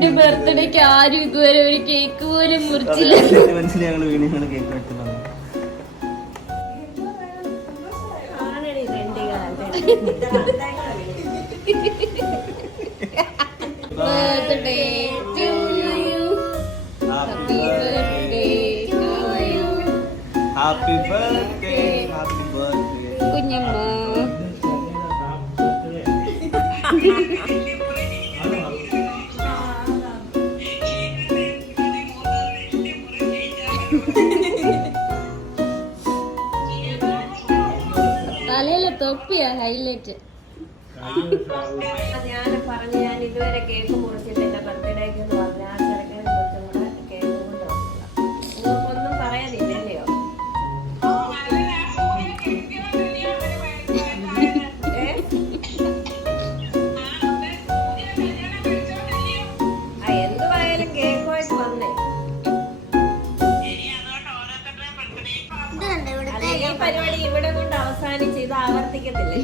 എന്റെ ബർത്ത്ഡേക്ക് ആരും ഇതുവരെ ഒരു കേക്ക് പോലും മുറിച്ചില്ല. ഞങ്ങൾ വീണിയാണ് കേക്ക് വെക്കുന്നത്. Birthday to you, happy birthday to you, happy birthday, happy birthday Kunjamma. തലയിലെ തൊപ്പിയാ ഹൈലൈറ്റ്. ഞാൻ പറഞ്ഞു ഞാൻ ഇതുവരെ കേക്ക് മുറിച്ചിട്ട് എന്റെ ബർത്ത്ഡേക്ക് എന്ന് പറഞ്ഞു. ആ ചെറുക്കൻ കുറച്ചും കൂടെ കേക്ക് കൊണ്ട് ഒന്നും പറയാനില്ലല്ലോ. എന്തുവായാലും കേക്കുമായിട്ട് വന്നേ. ഈ പരിപാടി ഇവിടെ കൊണ്ട് അവസാനിച്ച് ഇത് ആവർത്തിക്കത്തില്ലേ?